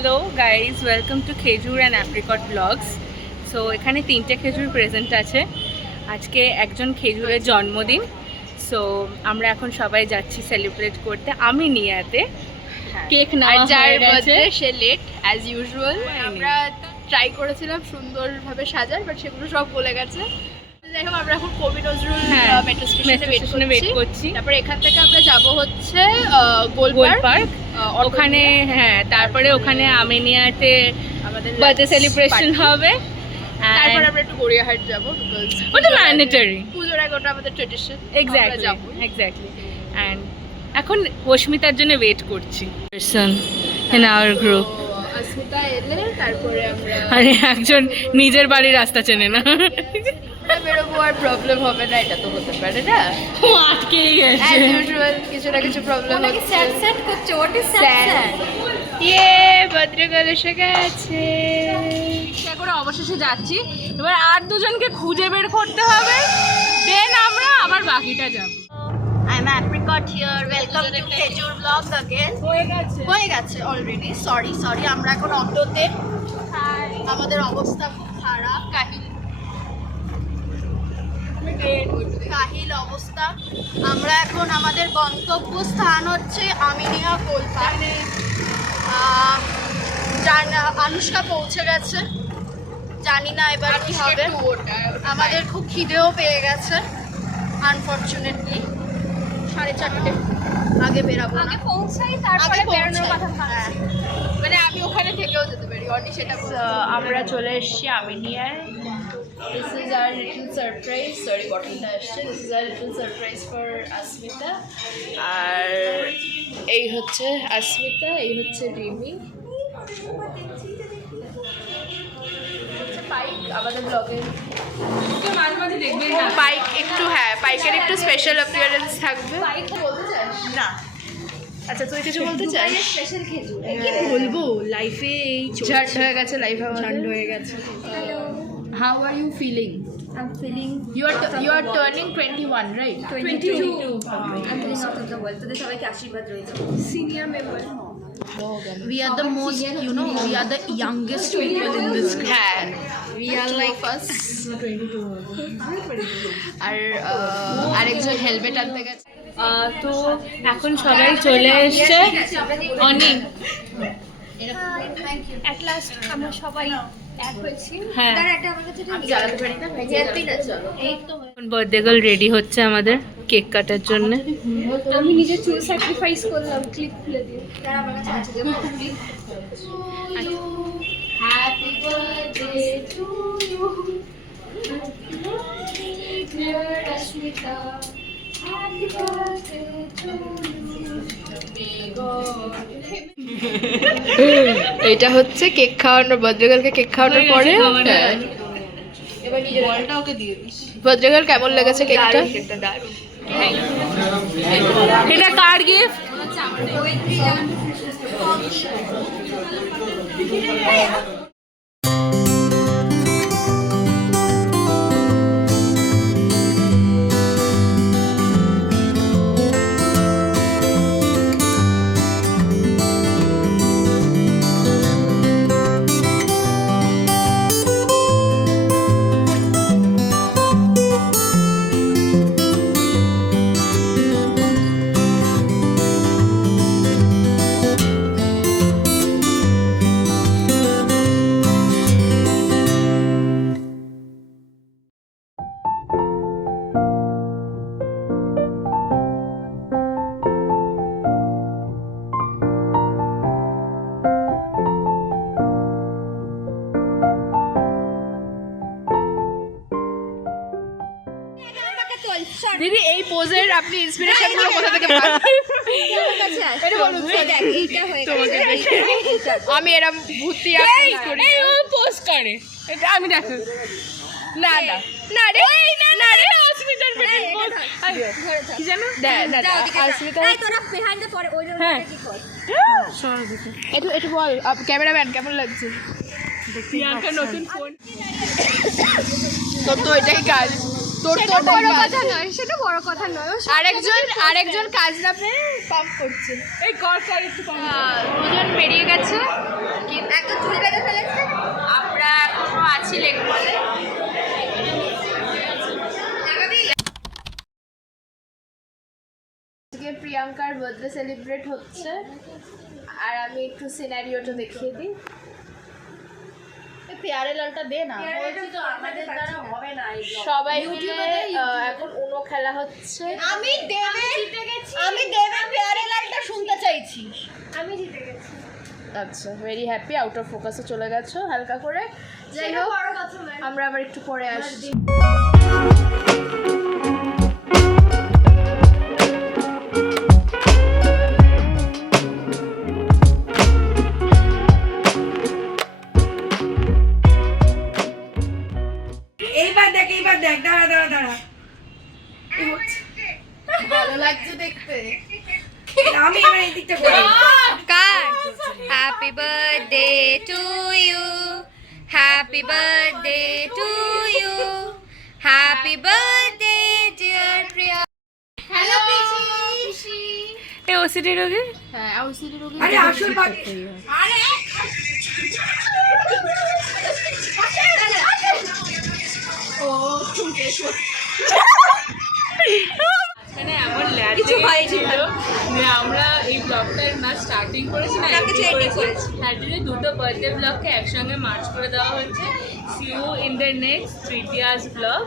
Hello guys, welcome to খেজুর and apricot blogs. So এখানে 3টে খেজুর প্রেজেন্ট আছে। আজকে একজন খেজুরের জন্মদিন, সো আমরা এখন সবাই যাচ্ছি সেলিব্রেট করতে। আমি নিয়াতে কেক নেওয়া হয়ে গেছে। সে লেট অ্যাজ ইউজুয়াল। আমরা ট্রাই করেছিলাম সুন্দরভাবে সাজার, বাট সেগুলো সব বলে গেছে। যাই হোক, আমরা এখন কবি নজরুল মেট্রো স্টেশনে ওয়েট করছি। তারপরে এখান থেকে আমরা যাব হচ্ছে গোল পার্ক। ওখানে তারপরে ওখানে আমিনিয়াতে আমাদের বার্থডে সেলিব্রেশন হবে। তারপর আমরা একটু গড়িয়াহাট যাবো, ওটা ম্যান্ডেটরি। পুজোর আগে ওটা আমাদের ট্রেডিশন। এক্স্যাক্টলি। অ্যান্ড এখন অস্মিতার জন্য ওয়েট করছি। Person in our group. Asmita এলে তারপরে আমরা আরে একজন নিজের বাড়ির রাস্তা চেনে না, বেরোবো আর প্রবলেম হবে না, এটা তো হতে পারে না। ও আটকেই গেছে। অ্যাজ ইউজুয়াল কিছু না কিছু প্রবলেম হচ্ছে। স্যাড করছে। What is sad? ভদ্রকাল এসে গেছে। রিক্সা করে অবশেষে যাচ্ছি। এবার আর দুজনকে খুঁজে বের করতে হবে, দেন আমরা আবার বাকিটা যাব। I'm Apricot here. Welcome to Khejur Vlogs again. হয়ে গেছে অলরেডি। সরি আমরা এখন অটোতে। আমাদের অবস্থা খুব খারাপ, কাহিল অবস্থা। আমরা এখন আমাদের গন্তব্য স্থান হচ্ছে আমিনিয়া গোল পার্ক। আনুষ্কা পৌঁছে গেছে, জানি না এবার কি হবে। আমাদের খুব খিদেও পেয়ে গেছে আনফরচুনেটলি। 4:30 আগে বেরাবো, আগে পৌঁছাই তারপরে বেরোনোর কথা ভাবছি। মানে আমি ওখানে থেকেও যেতে পারি, অনি সেটা আমরা চলে এসেছি আমিনিয়ায়। This is our little surprise. Sorry, বটলটা আসছে। This is our little surprise for Asmita. আর এই হচ্ছে আসমিতা, এই হচ্ছে রিমি। পাইক আমাদের ব্লগে মাঝে মাঝে দেখবেন না, পাইক একটু পাইকের একটু স্পেশাল অ্যাপিয়ারেন্স থাকবে। বলতে চাস না? আচ্ছা, তুই কিছু বলতে চাস? স্পেশাল খেজুর কি বলবো, লাইফে এই ঝাট হয়ে গেছে, লাইফে ঝান্ড হয়ে গেছে। How are you feeling? I'm feeling You are turning 21, right? 22. I'm feeling out of the world. তোদের সবাইকে আশীর্বাদ রয়েছে। Senior member. We are the most, we are the youngest people in this group. হ্যাঁ, We are like us. আর আরেকজন helmet আনতে গেছে। তো এখন সবাই চলে এসছে। অনি at last আমরা সবাই এক হয়েছি। হ্যাঁ, আমি জ্বালাতে পারি না, এই তো বার্থডে গার্ল রেডি হচ্ছে আমাদের কেক কাটার জন্য। আমি নিজে চুল স্যাক্রিফাইস করলাম ক্লিপ খুলে দিয়ে। তারা আমার কাছে আছে যে clip. Happy birthday to you, dear Asmita. Happy birthday to এটা হচ্ছে কেক খাওয়ানোর, ভদ্রকালকে কেক খাওয়ানোর পরে এবার নিজের বলটা ওকে দিয়ে দিস। ভদ্রকাল কেমন লেগেছে কেকটা? এটা কার গিফট? দিদি, এই পোজের আপনি ইন্সপিরেশন গুলো কোথা থেকে পান? এটা বলুন। আমি এরকম ভূতি করি, পোস্ট করে, এটা আমি দেখো। না না না রে, না রে, অস্মিতার পেটে কি জানো? অস্মিতা তোরা বিহাইন্ড দ্য পরে ওই হ্যাঁ, কি কর। একটু বল, ক্যামেরাম্যান কেমন লাগছে? প্রিয়াঙ্কা নতুন ফোন। তোর তো এটাই কাজ, তোর তো বড় কথা নয়, সেটা বড় কথা নয়। আরেকজন কাজ না পেয়ে পাম্প করছে। এই কর একটু কম। দুজন বেরিয়ে গেছে, কি প্রিয়াঙ্কার বার্থডে সেলিব্রেট হচ্ছে, আর আমি একটু সিনারিওটা দেখিয়ে দিই। পেয়ারে লালটা দে না, সবাই মিলে এখন উনো খেলা হচ্ছে। আমি দেবের পেয়ারে লালটা শুনতে চাইছি। আচ্ছা, ভেরি হ্যাপি। আউট অফ ফোকাসে চলে গেছো হালকা করে। যাই হোক, আমরা আবার একটু পরে আসছি। এইবার দেখ, দাঁড়া। ভালো লাগছে দেখতে। আমি এবার এই দিকটা করি। Happy birthday to you, happy birthday to you, happy birthday dear Priya. Hello পিসি। এ ওসিডি রোগী? হ্যাঁ, আউসিডি রোগী। আরে আসল বাকি। আরে ও মানে এমন ল্যাড লেগেছিল যে আমরা এই ব্লগটার না স্টার্টিং করেছি না এডিট করেছি। তার জন্য দুটো বার্থডে ব্লগকে একসঙ্গে মার্চ করে দেওয়া হচ্ছে। See you in the next 3 years blog.